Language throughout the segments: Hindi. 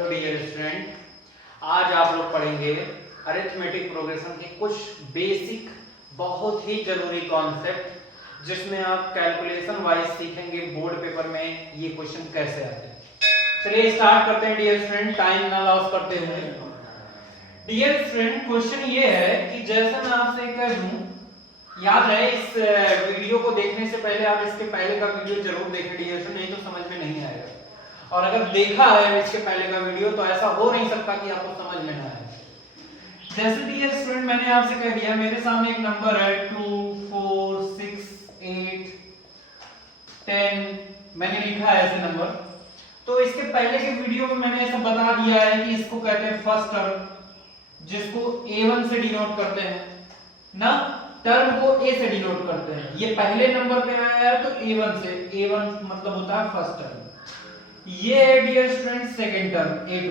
हेलो डियर स्टूडेंट, आज आप लोग पढ़ेंगे अरिथमेटिक प्रोग्रेशन के कुछ बेसिक बहुत ही जरूरी कॉन्सेप्ट जिसमें आप कैलकुलेशन वाइज सीखेंगे बोर्ड पेपर में ये क्वेश्चन कैसे आते हैं। चलिए स्टार्ट करते हैं डियर स्टूडेंट, टाइम ना लॉस करते हुए। डियर स्टूडेंट, क्वेश्चन ये है कि जैसा मैं आपसे कह दूं, याद रहे इस वीडियो को देखने से पहले आप इसके पहले का वीडियो जरूर देखें डियर स्टूडेंट, नहीं तो समझ में नहीं आएगा। और अगर देखा है इसके पहले का वीडियो तो ऐसा हो नहीं सकता कि आपको समझ में ना आए। जैसे डियर स्टूडेंट मैंने आपसे कह दिया, मेरे सामने एक नंबर है 2 4 6 8 10, मैंने लिखा है ऐसे नंबर। तो इसके पहले के वीडियो में मैंने ऐसा बता दिया है कि इसको कहते हैं फर्स्ट टर्म, जिसको A1 से डिनोट करते हैं ना, टर्म को A से डिनोट करते हैं। ये पहले नंबर पे आया है तो A1 से, A1 मतलब होता है फर्स्ट टर्म। ये है dear student second term A2,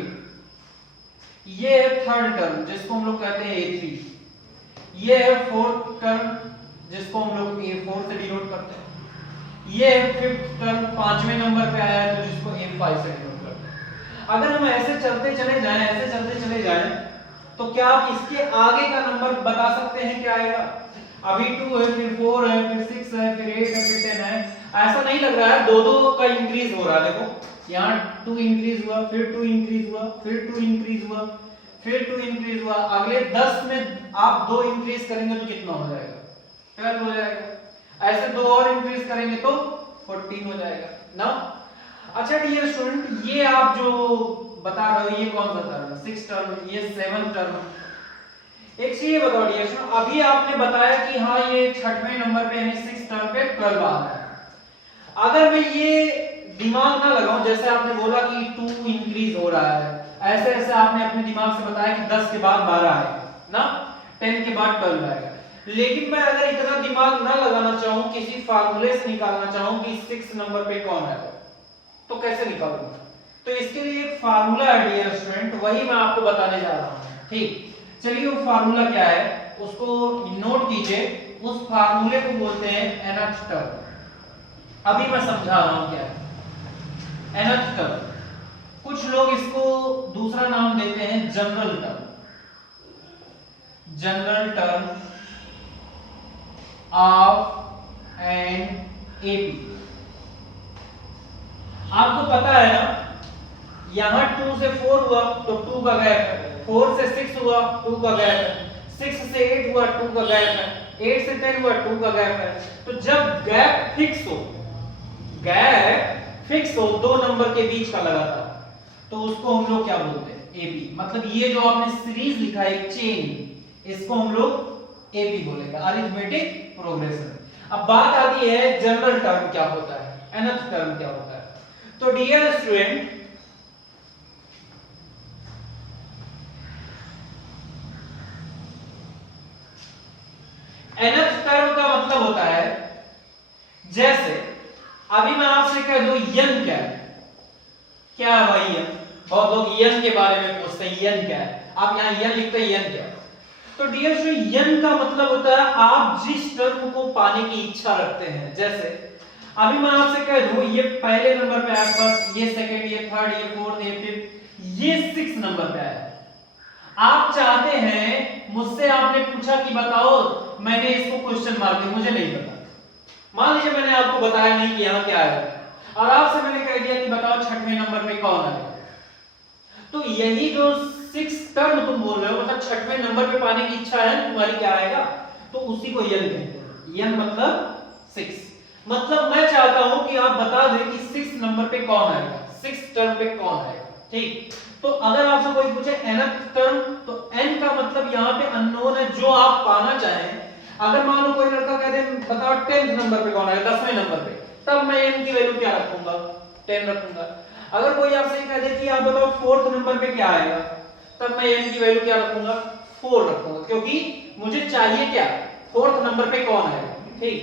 ये है थर्ड टर्म जिसको हम लोग कहते हैं A3, ये है फोर्थ टर्म जिसको हम लोग A4 से डिनोट करते हैं, ये है फिफ्थ टर्म पांचवें नंबर पे आया है तो जिसको A5 से डिनोट करते हैं। अगर हम ऐसे चलते चले जाएं, ऐसे चलते चले जाएं तो क्या आप इसके आगे का नंबर बता सकते हैं क्या आएगा? अभी 2 है, फिर 4 है, फिर 6 है, फिर 8 है, फिर 10 है। ऐसा नहीं लग रहा है, दो दो का इंक्रीज हो रहा है। देखो यहाँ 2 इंक्रीज हुआ, फिर 2 इंक्रीज हुआ, फिर 2 इंक्रीज हुआ, फिर 2 इंक्रीज हुआ। अगले 10 में आप 2 इंक्रीज करेंगे तो कितना हो जाएगा? 12 हो जाएगा। ऐसे 2 और इंक्रीज करेंगे तो 14 हो जाएगा ना। अच्छा डियर स्टूडेंट, ये आप जो बता रहे हो ये कौन सा टर्म है? 6 टर्म, ये 7 टर्म। एक चीज बताओ डियर स्टूडेंट, अभी आपने बताया कि हाँ ये छठवें नंबर पे यानी 6 टर्म पे 12 आ रहा है। अगर मैं ये दिमाग ना लगाऊं, जैसे आपने बोला कि 2 इंक्रीज हो रहा है, ऐसे ऐसे आपने अपने दिमाग से बताया कि 10 के बाद 12 आएगा ना, 10 के बाद 12 आएगा। लेकिन मैं अगर इतना दिमाग ना लगाना चाहूं, किसी फार्मूले से निकालना चाहूं कि 6 नंबर पे कौन आएगा, तो कैसे निकालूंगा? तो इसके लिए एक फार्मूला है डियर स्टूडेंट, वही मैं आपको बताने जा रहा हूं। ठीक, चलिए वो फार्मूला क्या है उसको नोट कीजिए। उस फार्मूले को बोलते हैं nth टर्म। अभी मैं समझा रहा हूं क्या है nth टर्म। कुछ लोग इसको दूसरा नाम देते हैं general term, general term of an AP. आपको पता है ना, यहां 2 से 4 हुआ तो 2 का गैप है, 4 से 6 हुआ 2 का गैप है, 6 से 8 हुआ 2 का गैप है, 8 से 10 हुआ 2 का गैप है। तो जब गैप फिक्स हो, गैप फिक्स हो दो नंबर के बीच का लगातार, तो उसको हम लोग क्या बोलते हैं? एपी। मतलब ये जो आपने सीरीज लिखा है चेन, इसको हम लोग एपी बोलेंगे, अरिथमेटिक प्रोग्रेशन। अब बात आती है जनरल टर्म क्या होता है, nth टर्म क्या होता है। तो डियर स्टूडेंट, nth टर्म का मतलब होता है, जैसे अभी मैं आपसे कह दूं यन क्या है, क्या है भाई यन? बहुत लोग यन के बारे में पूछते हैं यन क्या है, आप यहां यन लिखते हैं यन क्या है? तो डियर स्टूडेंट, यन का मतलब होता है आप जिस टर्म को पाने की इच्छा रखते हैं। जैसे अभी मैं आपसे कह दूं ये पहले नंबर पे आया फर्स्ट, ये सेकंड, ये थर्ड, ये फोर्थ, ये फिफ्थ, ये 6 नंबर पे आया। आप चाहते हैं, मुझसे आपने पूछा कि बताओ, मैंने इसको क्वेश्चन मार्क दिया, मुझे नहीं पता। मान लीजिए मैंने आपको बताया नहीं कि यहां क्या आएगा, और आपसे मैंने कह दिया कि बताओ छठवें नंबर पे कौन आएगा। तो यही जो 6 टर्म तुम बोल रहे हो, मतलब छठवें नंबर पे पाने की इच्छा है तुम्हारी, क्या आएगा? तो उसी को यन कहते हैं। यन मतलब 6। मतलब मैं चाहता हूं कि आप बता दें कि 6 नंबर पे कौन आएगा, 6 टर्म पे कौन आएगा। ठीक, तो अगर आपसे कोई पूछे nth टर्म, तो n का मतलब यहाँ पे अननोन है, जो आप पाना चाहें। अगर मान लो कोई लड़का कह दे बताओ 10th नंबर पे कौन आएगा, 10वें नंबर पे, तब मैं n की वैल्यू क्या रखूंगा? 10 रखूंगा। अगर कोई आपसे कह दे कि आप बताओ 4th नंबर पे क्या आएगा, तब मैं n की वैल्यू क्या रखूंगा? 4 रखूंगा, क्योंकि मुझे चाहिए क्या? 4th नंबर पे कौन आएगा। ठीक,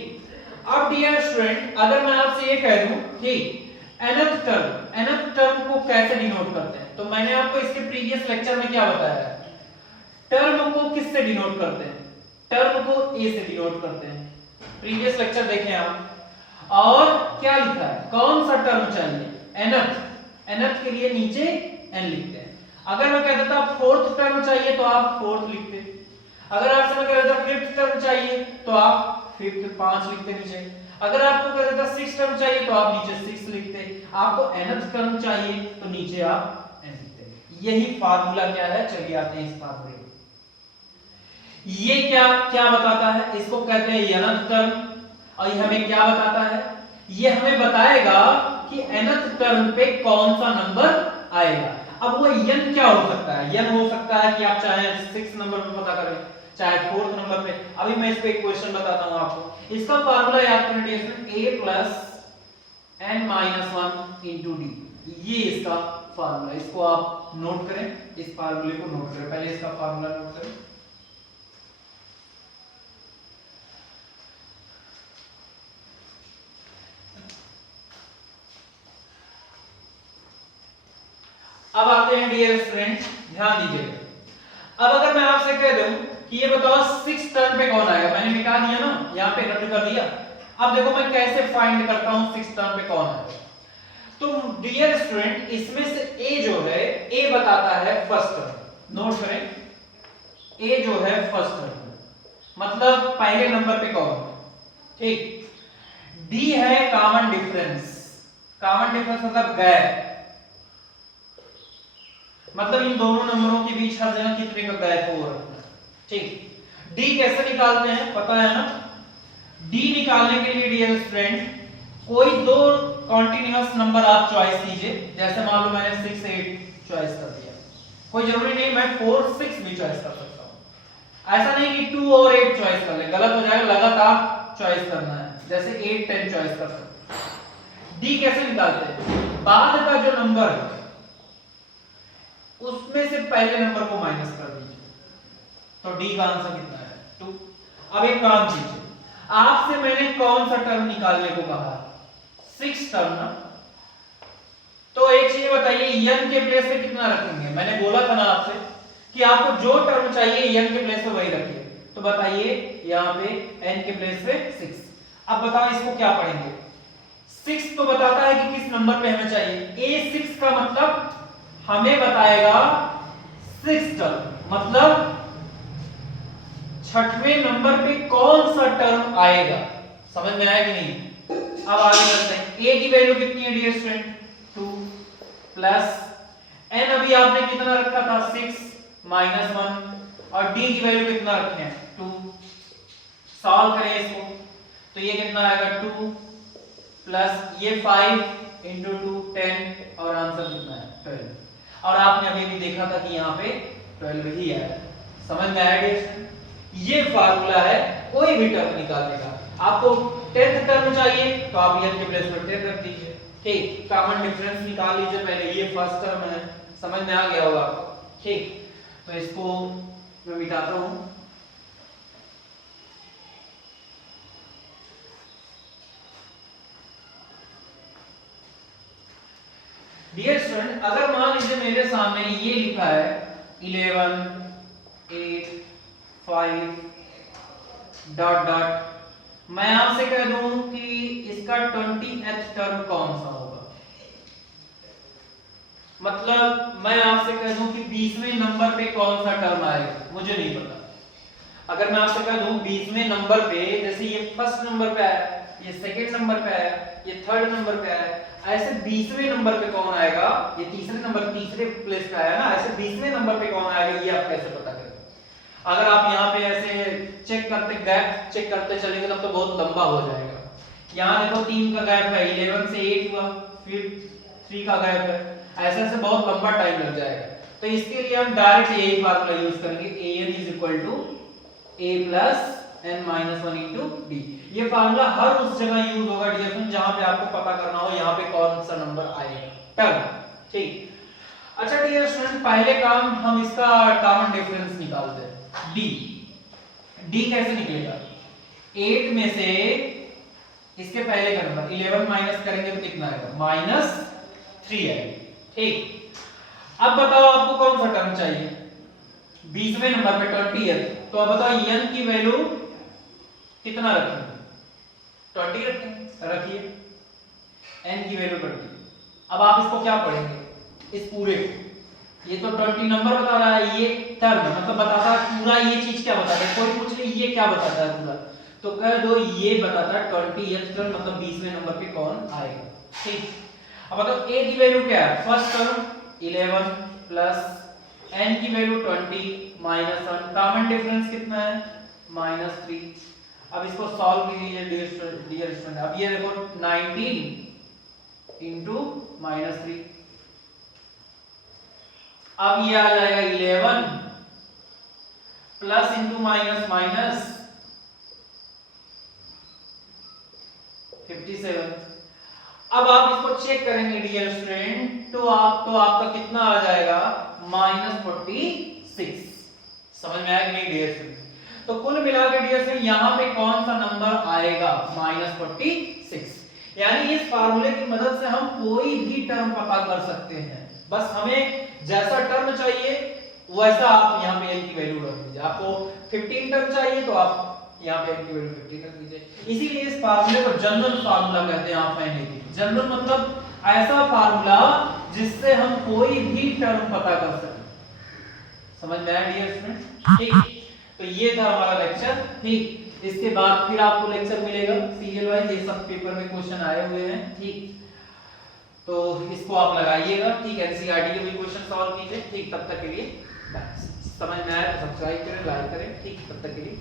अब डियर स्टूडेंट, अगर मैं आपसे ये कह दूं ठीक nth टर्म को कैसे डिनोट करते हैं, तो मैंने आपको इसके प्रीवियस लेक्चर में क्या बताया है? टर्म को किससे डिनोट करते हैं? टर्म को a से डिनोट करते हैं। प्रीवियस लेक्चर देखें आप। और क्या लिखा है, कौन सा टर्म चाहिए? nth के लिए नीचे n लिखते हैं। अगर मैं कहता था फोर्थ टर्म चाहिए तो आप फोर्थ लिखते, अगर आपसे मैं कहता था फिफ्थ टर्म चाहिए तो आप फिफ्थ 5 लिखते नीचे, अगर आपको कहता था सिक्स टर्म चाहिए तो आप नीचे 6 लिखते, आपको nth टर्म चाहिए तो नीचे आप n लिखते। यही फार्मूला क्या है, चलिए आते हैं इस फार्मूले में। ये क्या क्या बताता है, इसको कहते हैं nth टर्म, और ये हमें क्या बताता है, ये हमें बताएगा कि nth टर्म पे कौन सा नंबर आएगा। अब वो n क्या हो सकता है, n हो सकता है कि आप चाहे 6 नंबर पे पता करें, चाहे 4th नंबर पे। अभी मैं इस पे एक क्वेश्चन बताता हूं आपको, इसका फार्मूला याद करें dear, a plus n minus 1 into d, ये इसका फार्मूला, इसको आप नोट करें, इस फार्मूले को नोट करें, पहले इसका फार्मूला नोट करें। अब आते हैं डियर स्टूडेंट, ध्यान दीजिएगा। अब अगर मैं आपसे कह दूं कि ये बताओ 6 टर्म पे कौन आएगा, मैंने मिटा दिया ना, यहां पे रद्द कर दिया। अब देखो मैं कैसे फाइंड करता हूं 6 टर्म पे कौन आएगा। तो डियर स्टूडेंट, इसमें से a जो है, a बताता है फर्स्ट टर्म, नोट करें, a जो है फर्स्ट टर्म मतलब पहले नंबर पे कौन है, ठीक। d है कॉमन डिफरेंस, कॉमन डिफरेंस मतलब गैप, मतलब इन दोनों नंबरों के बीच हर जगह कितने का गैप हो रहा है, ठीक। डी कैसे निकालते हैं पता है ना, डी निकालने के लिए डियर स्टूडेंट कोई दो कॉन्टिन्यूअस नंबर आप चॉइस कीजिए, जैसे मान लो मैंने 6 8 चॉइस कर दिया, कोई जरूरी नहीं मैं 4 6 भी चॉइस कर सकता हूं, ऐसा नहीं कि 2 और 8 चॉइस कर ले, गलत हो जाएगा, लगातार चॉइस करना है, जैसे 8 10 चॉइस कर सकते हैं। डी कैसे निकालते हैं, बाद का जो नंबर है उसमें से पहले नंबर को माइनस कर दीजिए, तो डी का आंसर कितना है 2। अब एक काम कीजिए, आपसे मैंने कौन सा टर्म निकालने को कहा, 6 टर्म ना, तो एक चीज बताइए n के प्लेस पे कितना रखेंगे, मैंने बोला था ना आपसे कि आपको जो टर्म चाहिए n के प्लेस पे वही रखिए, तो बताइए यहाँ पे n के प्लेस पे 6। अब बताओ इसको क्या पढ़ेंगे, 6 तो बताता है कि किस नंबर पे हमें चाहिए, a6 का मतलब हमें बताएगा 6 टर्म, मतलब 6वें नंबर पे कौन सा टर्म आएगा, समझ में आया कि नहीं। अब आगे चलते हैं, a की वैल्यू कितनी है डियर स्टूडेंट 2 प्लस n अभी आपने कितना रखा था 6 माइनस 1, और d की वैल्यू कितना रखे हैं 2, सॉल्व करें इसको तो ये कितना आएगा 2 प्लस ये 5 इंटू 2 10, और आंसर कितना है 12, और आपने अभी भी देखा था कि यहाँ पे 12 ही आया, समझ में आया डियर। ये फार्मूला है कोई भी टर्म निकालने का, आपको 10th टर्म चाहिए तो आप n के प्लेस पर 10 रख दीजिए, ठीक। कॉमन डिफरेंस निकाल लीजिए पहले, ये फर्स्ट टर्म है, समझ में आ गया होगा, ठीक। तो इसको मैं मिटाता हूं, डियर स्टूडेंट अगर मान लीजिए मेरे सामने ये लिखा है 11 8 5 डॉट डॉट, मैं आपसे कह दूं कि इसका 20th टर्म कौन सा होगा, मतलब मैं आपसे कह दूं कि 20वें नंबर पे कौन सा टर्म आएगा, मुझे नहीं पता। अगर मैं आपसे कह दूं 20वें नंबर पे, जैसे ये फर्स्ट नंबर पे आया, ये सेकंड नंबर पे आया, ये थर्ड नंबर पे आया, ऐसे 20वें नंबर पे कौन आएगा, ये तीसरे नंबर तीसरे प्लेस पे आया ना, ऐसे 20वें नंबर पे कौन आएगा ये आप कैसे पता करेंगे। अगर आप यहाँ पे ऐसे चेक करते गैप चेक करते चलेंगे तब तो बहुत लंबा हो जाएगा। यहाँ देखो 3 का गैप है, 11 से 8 हुआ, फिर 3 का गैप है, ऐसे ऐसे बहुत लंबा टाइम लग जाएगा। तो इसके लिए हम डायरेक्ट यही फार्मूला यूज करेंगे, an is equal to a plus n minus 1 into d. ये फार्मूला हर उस जगह यूज होगा डियर फ्रेंड जहां पे आपको पता करना हो यहाँ पे कौन सा नंबर आएगा टर्म, ठीक। अच्छा डियर स्टूडेंट पहले काम हम इसका कॉमन डिफरेंस निकालते हैं, d कैसे निकलेगा, 8 में से इसके पहले का नंबर 11 माइनस करेंगे तो कितना आएगा -3 आएगा, ठीक। अब बताओ आपको कौन सा टर्म चाहिए, 20वें नंबर पे 20th, तो अब बताओ n की वैल्यू कितना रखेंगे, 20 रखेंगे, रखिए n की वैल्यू 20। अब आप इसको क्या पढ़ेंगे, इस पूरे ये तो 20 नंबर बता रहा है, ये टर्म मतलब बताता है पूरा ये चीज क्या बताता है। कोई पूछ ले ये क्या बताता है पूरा, तो कह दो ये बताता है 20th टर्म मतलब 20वें नंबर पे कौन आएगा। ठीक, अब बताओ a की वैल्यू क्या है, फर्स्ट टर्म 11 प्लस n की वैल्यू 20 माइनस 1, कॉमन डिफरेंस कितना है -3। अब इसको सॉल्व कीजिए डियर स्टूडेंट। अब ये देखो 19 इंटू -3, अब ये आ जाएगा 11 प्लस इंटू माइनस माइनस 57। अब आप इसको चेक करेंगे डियर स्टूडेंट, तो आपका कितना आ जाएगा -46। समझ में आया कि नहीं डियर स्टूडेंट? तो कुल मिला के डियर स्टूडेंट यहाँ पे कौन सा नंबर आएगा -46। यानी इस फार्मूले की मदद से हम कोई भी टर्म पता कर सकते हैं। बस हमें जैसा टर्म चाहिए वैसा आप यहाँ पे n की वैल्यू रख दीजिए। आपको 15 टर्म चाहिए तो आप यहाँ पे n की वैल्यू 15 रख दीजिए। इसीलिए इस फार्मूले को जनरल फार्मूला कहते हैं। आप फाइनली जनरल मतलब ऐसा फार्मूला जिससे हम कोई भी टर्म पता कर सकें। समझ में आया डियर स्टूडेंट? ठीक, तो ये था हमारा लेक्चर। ठीक, इसके बाद फिर आपको लेक्चर मिलेगा सीरियल वाइज, ये सब पेपर में क्वेश्चन आए हुए हैं। ठीक, तो इसको आप लगाइएगा। ठीक, एनसीईआरटी के भी क्वेश्चन सॉल्व कीजिए। ठीक, तब तक के लिए समझ में आया तो सब्सक्राइब करें, लाइक करें। ठीक, तब तक के लिए